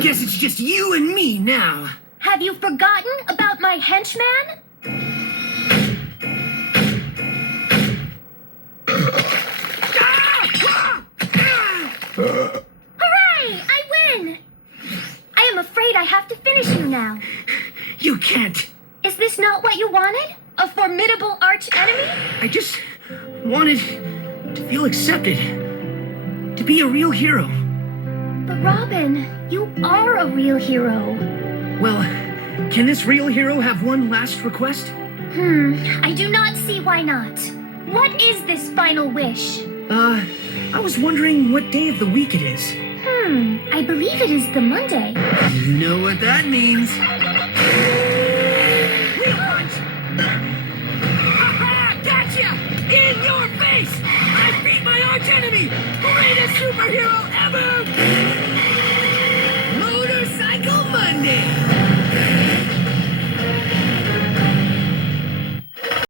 guess it's just you and me now. Have you forgotten about my henchman? Hooray! I win! I am afraid I have to finish you now. You can't. Is this not what you wanted? A formidable arch-enemy? I just wanted to feel accepted. To be a real hero. But Robin, you are a real hero. Well, can this real hero have one last request? I do not see why not. What is this final wish? I was wondering what day of the week it is. I believe it is the Monday. You know what that means. Real punch! Ha-ha! Gotcha! In your face! I beat my arch enemy! Greatest superhero